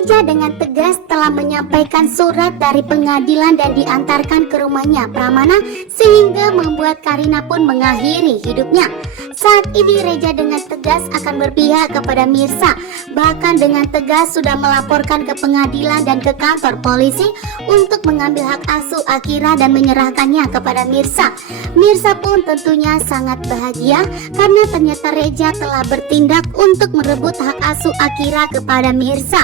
Reja dengan tegas telah menyampaikan surat dari pengadilan dan diantarkan ke rumahnya Pramana, sehingga membuat Karina pun mengakhiri hidupnya. Saat ini Reja dengan tegas akan berpihak kepada Mirsa, bahkan dengan tegas sudah melaporkan ke pengadilan dan ke kantor polisi untuk mengambil hak asuh Akira dan menyerahkannya kepada Mirsa. Mirsa pun tentunya sangat bahagia karena ternyata Reja telah bertindak untuk merebut hak asuh Akira kepada Mirsa.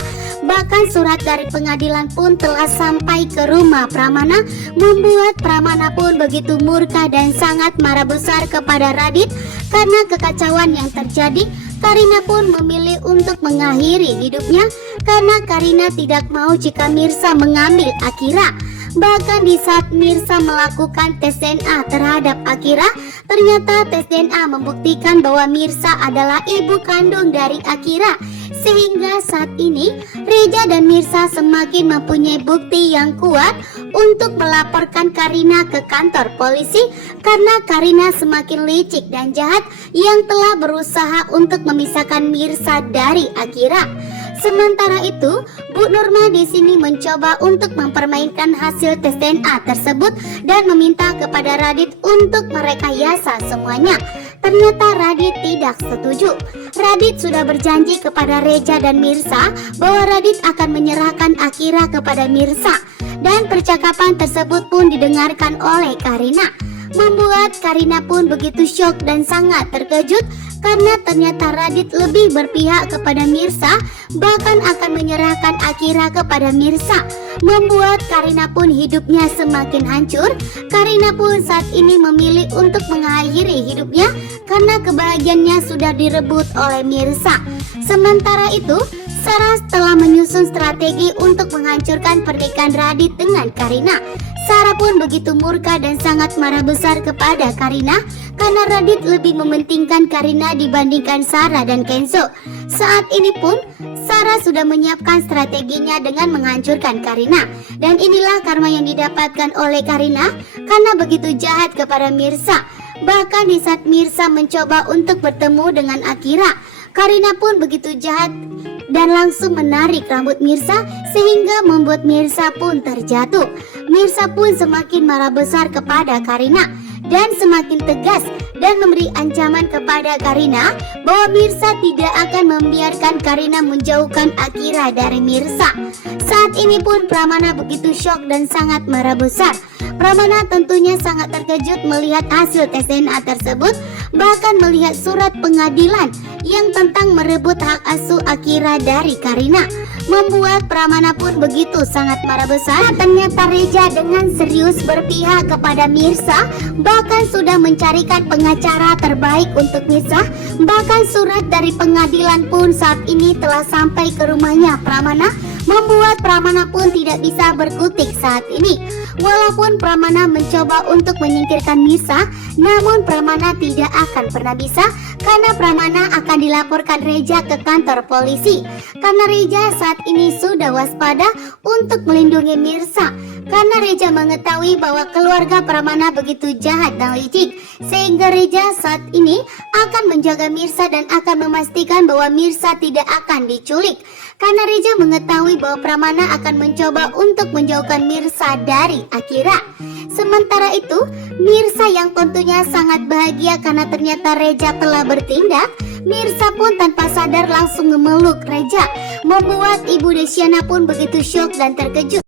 Bahkan surat dari pengadilan pun telah sampai ke rumah Pramana, membuat Pramana pun begitu murka dan sangat marah besar kepada Radit. Karena kekacauan yang terjadi, Karina pun memilih untuk mengakhiri hidupnya karena Karina tidak mau jika Mirsa mengambil Akira. Bahkan di saat Mirsa melakukan tes DNA terhadap Akira, ternyata tes DNA membuktikan bahwa Mirsa adalah ibu kandung dari Akira. Sehingga saat ini Reja dan Mirsa semakin mempunyai bukti yang kuat untuk melaporkan Karina ke kantor polisi karena Karina semakin licik dan jahat yang telah berusaha untuk memisahkan Mirsa dari Akira. Sementara itu, Bu Nurma di sini mencoba untuk mempermainkan hasil tes DNA tersebut dan meminta kepada Radit untuk merekayasa semuanya. Ternyata Radit tidak setuju. Radit sudah berjanji kepada Reja dan Mirsa bahwa Radit akan menyerahkan Akira kepada Mirsa. Dan percakapan tersebut pun didengarkan oleh Karina, membuat Karina pun begitu syok dan sangat terkejut karena ternyata Radit lebih berpihak kepada Mirsa, bahkan akan menyerahkan Akira kepada Mirsa, membuat Karina pun hidupnya semakin hancur. Karina pun saat ini memilih untuk mengakhiri hidupnya karena kebahagiaannya sudah direbut oleh Mirsa. Sementara itu, Sarah telah menyusun strategi untuk menghancurkan pernikahan Radit dengan Karina. Sarah pun begitu murka dan sangat marah besar kepada Karina karena Radit lebih mementingkan Karina dibandingkan Sarah dan Kenzo. Saat ini pun Sarah sudah menyiapkan strateginya dengan menghancurkan Karina. Dan inilah karma yang didapatkan oleh Karina karena begitu jahat kepada Mirsa. Bahkan di saat Mirsa mencoba untuk bertemu dengan Akira, Karina pun begitu jahat dan langsung menarik rambut Mirsa sehingga membuat Mirsa pun terjatuh. Mirsa pun semakin marah besar kepada Karina dan semakin tegas dan memberi ancaman kepada Karina bahwa Mirsa tidak akan membiarkan Karina menjauhkan Akira dari Mirsa. Saat ini pun Pramana begitu syok dan sangat marah besar. Pramana tentunya sangat terkejut melihat hasil tes DNA tersebut, bahkan melihat surat pengadilan yang tentang merebut hak asuh Akira dari Karina, membuat Pramana pun begitu sangat marah besar. Ternyata Reja dengan serius berpihak kepada Mirsa, bahkan sudah mencarikan pengacara terbaik untuk Mirsa. Bahkan surat dari pengadilan pun saat ini telah sampai ke rumahnya Pramana, membuat Pramana pun tidak bisa berkutik saat ini. Walaupun Pramana mencoba untuk menyingkirkan Mirsa, namun Pramana tidak akan pernah bisa karena Pramana akan dilaporkan Reja ke kantor polisi. Karena Reja saat ini sudah waspada untuk melindungi Mirsa. Karena Reja mengetahui bahwa keluarga Pramana begitu jahat dan licik, sehingga Reja saat ini akan menjaga Mirsa dan akan memastikan bahwa Mirsa tidak akan diculik. Karena Reja mengetahui bahwa Pramana akan mencoba untuk menjauhkan Mirsa dari Akira. Sementara itu, Mirsa yang tentunya sangat bahagia karena ternyata Reja telah bertindak. Mirsa pun tanpa sadar langsung memeluk Reja, membuat Ibu Desyana pun begitu syok dan terkejut.